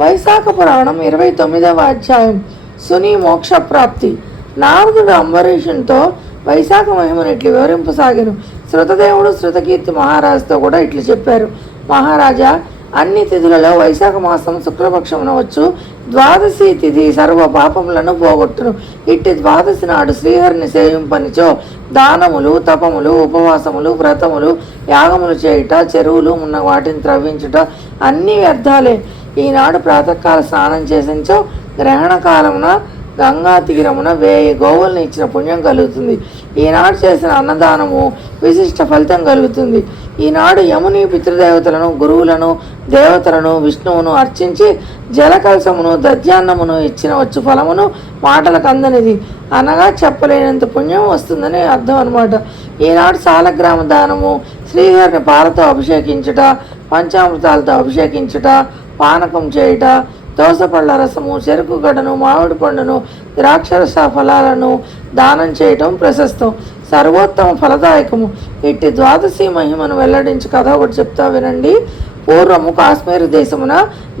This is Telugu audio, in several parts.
వైశాఖ పురాణం 29వ అధ్యాయం. సుని మోక్ష ప్రాప్తి. నారదుడు అంబరీషునితో వైశాఖ మహిమను ఇట్లు వివరింపసాగాను. శృతదేవుడు శృతకీర్తి మహారాజుతో కూడా ఇట్లు చెప్పారు. మహారాజా, అన్ని తిథులలో వైశాఖ మాసం శుక్లపక్షమున వచ్చు ద్వాదశి తిథి సర్వ పాపములను పోగొట్టును. ఇట్టి ద్వాదశి నాడు శ్రీహరిని సేవింపనిచో దానములు, తపములు, ఉపవాసములు, వ్రతములు, యాగములు చేయుట, చెరువులు ఉన్న వాటిని త్రవ్వించుట అన్నీ వ్యర్థాలే. ఈనాడు ప్రాతకాల స్నానం చేసించో గ్రహణ కాలమున గంగా తీరమున 1000 గోవులను ఇచ్చిన పుణ్యం కలుగుతుంది. ఈనాడు చేసిన అన్నదానము విశిష్ట ఫలితం కలుగుతుంది. ఈనాడు యముని పితృదేవతలను, గురువులను, దేవతలను, విష్ణువును అర్చించి జలకలసమును, దధ్యాన్నమును ఇచ్చిన వచ్చు ఫలమును మాటలకు అందనిది, అనగా చెప్పలేనంత పుణ్యం వస్తుందని అర్థం అన్నమాట. ఈనాడు సాలగ్రామ దానము, శ్రీహరిని పాలతో అభిషేకించుట, పంచామృతాలతో అభిషేకించుట, పానకం చేయుట, దోసపళ్ళ రసము, చెరుకు గడను, మామిడి పండును, ద్రాక్షరస ఫలాలను దానం చేయటం ప్రశస్తం, సర్వోత్తమ ఫలదాయకము. ఇట్టి ద్వాదశి మహిమను వెల్లడించి కథ ఒకటి చెప్తా వినండి. పూర్వము కాశ్మీర్ దేశమున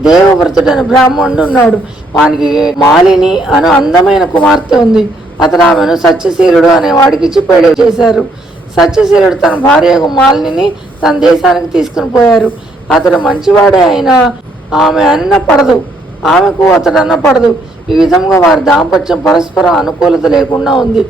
దేవవ్రతుడని బ్రాహ్మణుడు ఉన్నాడు. వానికి మాలిని అను అందమైన కుమార్తె ఉంది. అతను ఆమెను సత్యశీలుడు అనే వాడికి ఇచ్చి పెళ్లి చేశారు. సత్యశీలుడు తన భార్యకు మాలిని తన దేశానికి తీసుకుని పోయారు. అతడు మంచివాడే అయినా ఆమె అన్న పడదు, ఆమెకు అతడన్న పడదు. ఈ విధంగా వారి దాంపత్యం పరస్పర అనుకూలత లేకుండా ఉంది.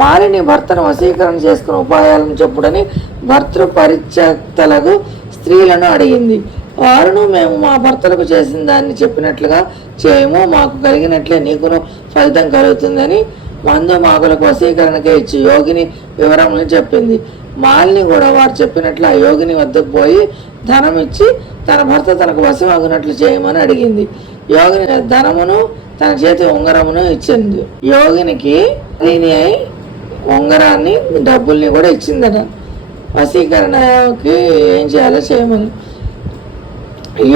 మాలిని భర్తను వశీకరణ చేసుకుని ఉపాయాలను చెప్పుడని భర్తృ పరిత్యక్తలకు స్త్రీలను అడిగింది. వారును, మేము మా భర్తలకు చేసిన దాన్ని చెప్పినట్లుగా చేయము, మాకు కలిగినట్లే నీకును ఫలితం కలుగుతుందని మందు మాకులకు వశీకరణకే ఇచ్చి యోగిని వివరములను చెప్పింది. మాలిని కూడా వారు చెప్పినట్లు ఆ యోగిని వద్దకు పోయి ధనం ఇచ్చి తన భర్త తనకు వశమగునట్లు చేయమని అడిగింది. యోగిని ధనమును తన చేతి ఉంగరమును ఇచ్చింది. యోగినికి దీని ఉంగరాన్ని, డబ్బుల్ని కూడా ఇచ్చిందట. వశీకరణకి ఏం చేయాలో చేయమని.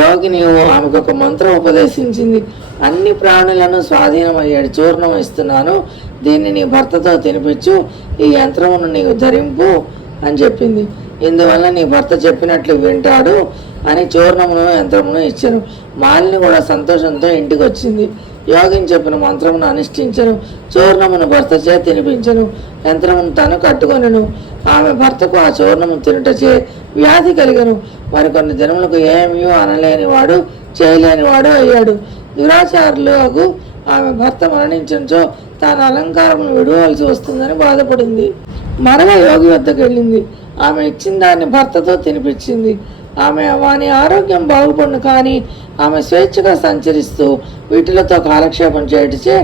యోగిని ఆమెకు ఒక మంత్రం ఉపదేశించింది. అన్ని ప్రాణులను స్వాధీనమయ్యాడు చూర్ణం ఇస్తున్నాను, దీన్ని నీ భర్తతో తినిపించు, ఈ యంత్రమును నీకు ధరింపు అని చెప్పింది. ఇందువల్ల నీ భర్త చెప్పినట్లు వింటాడు అని చూర్ణమును యంత్రమును ఇచ్చాను. మాలిని కూడా సంతోషంతో ఇంటికి వచ్చింది. యోగిని చెప్పిన మంత్రమును అనుష్ఠించను, చూర్ణమును భర్త చే తినిపించను, యంత్రమును తను కట్టుకొనెను. ఆమె భర్తకు ఆ చూర్ణము తినుటచే వ్యాధి కలిగను. మరికొన్ని దినములకు ఏమీ అనలేనివాడు, చేయలేనివాడు అయ్యాడు. దురాచారులకు ఆమె భర్త మరణించో తాను అలంకారమును విడవలసి వస్తుందని బాధపడింది. మరల యోగి వద్దకు వెళ్ళింది. ఆమె ఇచ్చిన దాన్ని భర్తతో తినిపించింది. ఆమె వాని ఆరోగ్యం బాగుపడును, కానీ ఆమె స్వేచ్ఛగా సంచరిస్తూ వీటిలతో కాలక్షేపం చేయటచే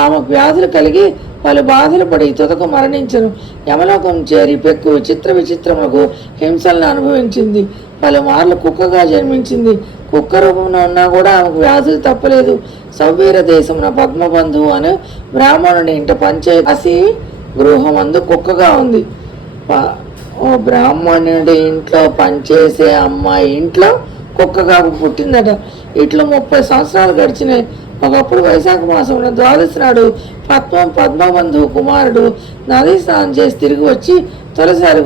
ఆమెకు వ్యాధులు కలిగి పలు బాధలు పడి తుదకు మరణించను. యమలోకం చేరి పెక్కు విచిత్రములకు హింసలను అనుభవించింది. పలుమార్లు కుక్కగా జన్మించింది. కుక్క రూపంలో ఉన్నా కూడా ఆమెకు వ్యాధులు తప్పలేదు. సౌవీర దేశమున పద్మబంధువు అని బ్రాహ్మణుని ఇంట పంచేసి గృహమందు కుక్కగా ఉంది. ఓ బ్రాహ్మణుడి ఇంట్లో పనిచేసే అమ్మాయి ఇంట్లో కుక్కగా పుట్టిందట. ఇట్లా 30 సంవత్సరాలు గడిచినాయి. ఒకప్పుడు వైశాఖ మాసంలో ద్వాదశి నాడు పద్మబంధువు కుమారుడు నదీ స్నానం చేసి తిరిగి వచ్చి తొలిసారి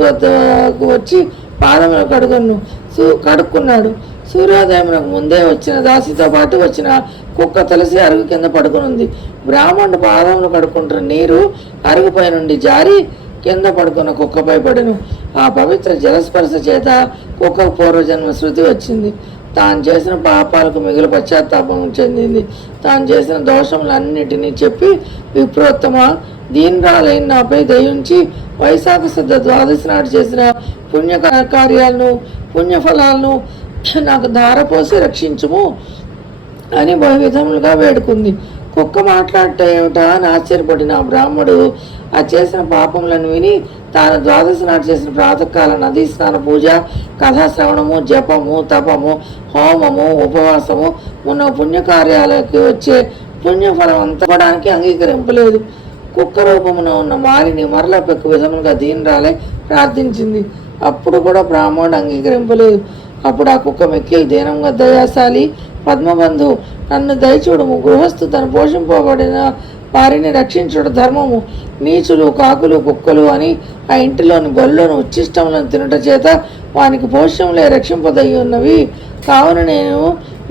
వచ్చి పాదములు కడుక్కున్నాడు. సూర్యోదయమునకు ముందే వచ్చిన దాసితో పాటు వచ్చిన కుక్క తులసి అరుగు కింద పడుకునుంది. బ్రాహ్మణుడు పాదములు కడుక్కుంటున్న నీరు అరుగుపై నుండి జారి కింద పడుకున్న కుక్కపై పడెను. ఆ పవిత్ర జలస్పర్శ చేత కుక్కకు పూర్వజన్మ శృతి వచ్చింది. తాను చేసిన పాపాలకు మిగులు పశ్చాత్తాపం చెందింది. తాను చేసిన దోషములన్నిటినీ చెప్పి, విప్రోత్తమ, దీనరాలైన నాపై దయించి వైశాఖ శుద్ధ ద్వాదశి నాడు చేసిన పుణ్య కార్యాలను, పుణ్యఫలాలను నాకు ధారపోసి రక్షించుము అని బహువిధములుగా వేడుకుంది. కుక్క మాట్లాడటం ఏమిటా అని ఆశ్చర్యపడిన ఆ బ్రాహ్మడు ఆ చేసిన పాపములను విని తాను ద్వాదశి నాడు చేసిన ప్రాతకాల నదీ స్నాన పూజ, కథాశ్రవణము, జపము, తపము, హోమము, ఉపవాసము ఉన్న పుణ్యకార్యాలకి వచ్చే పుణ్యఫలం అంతడానికి అంగీకరింపలేదు. కుక్క రూపమున ఉన్న మాలిని మరల పెక్కు విధములుగా దీనరాలై ప్రార్థించింది. అప్పుడు కూడా బ్రాహ్మణుడు అంగీకరింపలేదు. అప్పుడు ఆ కుక్క మిక్కిలి దీనంగా, దయాశాలి పద్మబంధు, నన్ను దయచూడము, గృహస్థు తను పోషింపబడిన వారిని రక్షించుట ధర్మము, నీచులు, కాకులు, కుక్కలు అని ఆ ఇంటిలోని బొల్లను ఉచ్చిష్టములను తినుట చేత వానికి పోషములే రక్షింపదగి ఉన్నవి. కావున నేను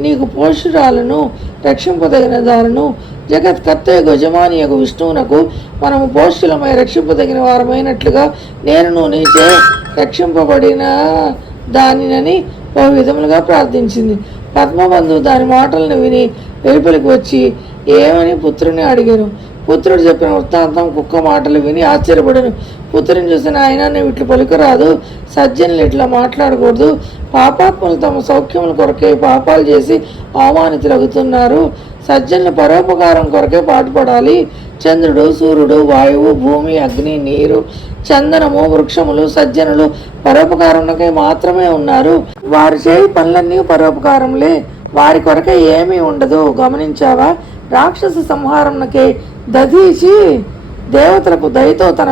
నీకు పోషురాలను రక్షింపదగిన దారును జగత్కర్తయగు యజమానియగు విష్ణువునకు మనము పోషులమై రక్షింపదగిన వారమైనట్లుగా నేను నీచే రక్షింపబడిన దానినని బహు విధములుగా ప్రార్థించింది. పద్మబంధువు దాని మాటలను విని వెలుపలికి వచ్చి ఏమని పుత్రుని అడిగాను. పుత్రుడు చెప్పిన వృత్తాంతం కుక్క మాటలు విని ఆశ్చర్యపడను. పుత్రుని చూసిన ఆయన నువ్వు ఇట్లు పలుకరాదు, సజ్జనులు ఇట్లా మాట్లాడకూడదు, పాపాత్ములు తమ సౌఖ్యముల కొరకే పాపాలు చేసి అవమానితులగుతున్నారు. సజ్జనులు పరోపకారం కొరకే పాటుపడాలి. చంద్రుడు, సూర్యుడు, వాయువు, భూమి, అగ్ని, నీరు, చందనము, వృక్షములు సజ్జనులు పరోపకారంకై మాత్రమే ఉన్నారు. వారు చేయి పనులన్నీ పరోపకారములే, వారి కొరకే ఏమీ ఉండదు. గమనించావా? రాక్షస సంహారంకే దధీచి దేవతలకు దయతో తన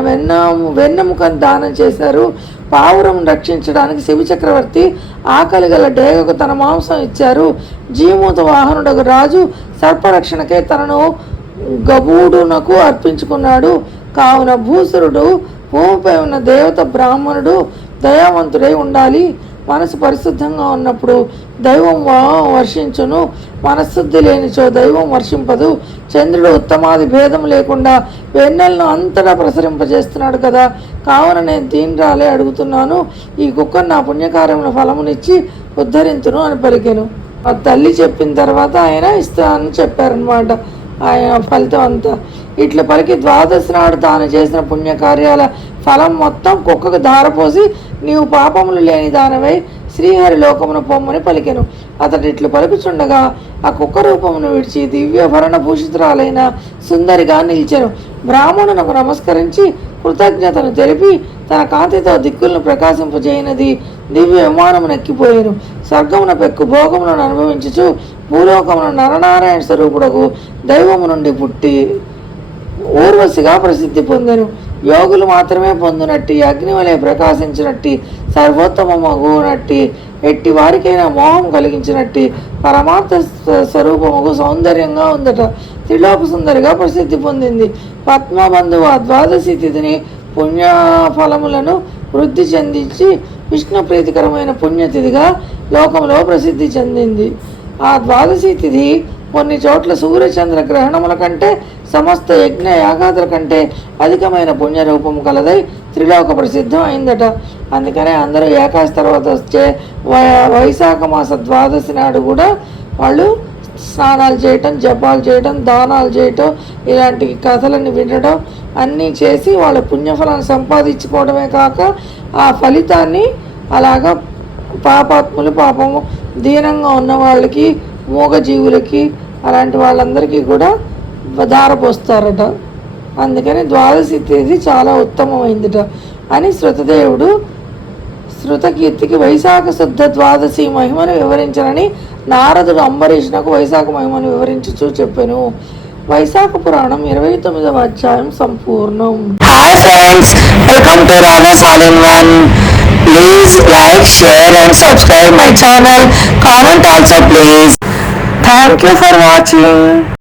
వెన్నెముకను దానం చేశారు. పావురం రక్షించడానికి శివ చక్రవర్తి ఆకలి గల డేగకు తన మాంసం ఇచ్చారు. జీమూత వాహనుడకు రాజు సర్పరక్షణకే తనను గబూడునకు అర్పించుకున్నాడు. కావున భూసురుడు భూమిపై ఉన్న దేవత బ్రాహ్మణుడు దయావంతుడై ఉండాలి. మనసు పరిశుద్ధంగా ఉన్నప్పుడు దైవం వర్షించును, మనశుద్ధి లేనిచో దైవం వర్షింపదు. చంద్రుడు ఉత్తమాది భేదం లేకుండా వెన్నెలను అంతటా ప్రసరింపజేస్తున్నాడు కదా. కావున నేను తీన్రాలే అడుగుతున్నాను, ఈ కుక్కను నా పుణ్యకార్యముల ఫలమునిచ్చి ఉద్ధరించును అని పలికెను. ఆ తల్లి చెప్పిన తర్వాత ఆయన ఇస్తానని చెప్పారనమాట. ఆయన ఫలితం అంతా ఇట్లా పలికి ద్వాదశి నాడు తాను చేసిన పుణ్యకార్యాల ఫలం మొత్తం కుక్కకు ధారపోసి నీవు పాపములు లేని దానవై శ్రీహరి లోకమును పొమ్మని పలికెను. అతడు ఇట్లు పలుకుచుండగా ఆ కుక్క రూపమును విడిచి దివ్యభరణ భూషితురాలైన సుందరిగా నిలిచెను. బ్రాహ్మణునకు నమస్కరించి కృతజ్ఞతను తెలిపి తన కాంతితో దిక్కులను ప్రకాశింపజేయనది దివ్య విమానమును ఎక్కిపోయాను. స్వర్గమున పెక్కు భోగములను అనుభవించుచు భూలోకమున నరనారాయణ స్వరూపుడకు దైవము నుండి పుట్టి ఊర్వశిగా ప్రసిద్ధి పొందెను. యోగులు మాత్రమే పొందినట్టి అగ్నివలే ప్రకాశించినట్టి సర్వోత్తమమగునట్టి ఎట్టి వారికైనా మోహం కలిగించినట్టి పరమార్థ స్వరూపముకు సౌందర్యంగా ఉందట. త్రిలోక సుందరిగా ప్రసిద్ధి పొందింది. పద్మబంధువు ఆ ద్వాదశి తిథిని పుణ్యఫలములను వృద్ధి చెందించి విష్ణు ప్రీతికరమైన పుణ్యతిథిగా లోకంలో ప్రసిద్ధి చెందింది. ఆ ద్వాదశి తిథి కొన్ని చోట్ల సూర్యచంద్ర గ్రహణముల కంటే సమస్త యజ్ఞ యాగాదుల కంటే అధికమైన పుణ్యరూపము కలదై త్రిలోక ప్రసిద్ధం అయిందట. అందుకనే అందరూ ఏకాశి తర్వాత వచ్చే వైశాఖ మాస ద్వాదశి నాడు కూడా వాళ్ళు స్నానాలు చేయటం, జపాలు చేయటం, దానాలు చేయటం, ఇలాంటి కథలను వినడం అన్నీ చేసి వాళ్ళ పుణ్యఫలాన్ని సంపాదించుకోవడమే కాక ఆ ఫలితాన్ని అలాగా పాపాత్ములు, పాపము దీనంగా ఉన్న వాళ్ళకి, మూగజీవులకి, అలాంటి వాళ్ళందరికీ కూడా ధారపోస్తారట. అందుకని ద్వాదశి తేదీ చాలా ఉత్తమమైందిట అని శృతదేవుడు శృతకీర్తికి వైశాఖ శుద్ధ ద్వాదశి మహిమను వివరించనని నారదుడు అంబరీషునకు వైశాఖ మహిమను వివరించుచూ చెప్పెను. వైశాఖ పురాణం 29వ అధ్యాయం సంపూర్ణం. Hi friends, welcome to Radha's all in one. Please like, share and subscribe my channel. Comment also please. Thank you for watching.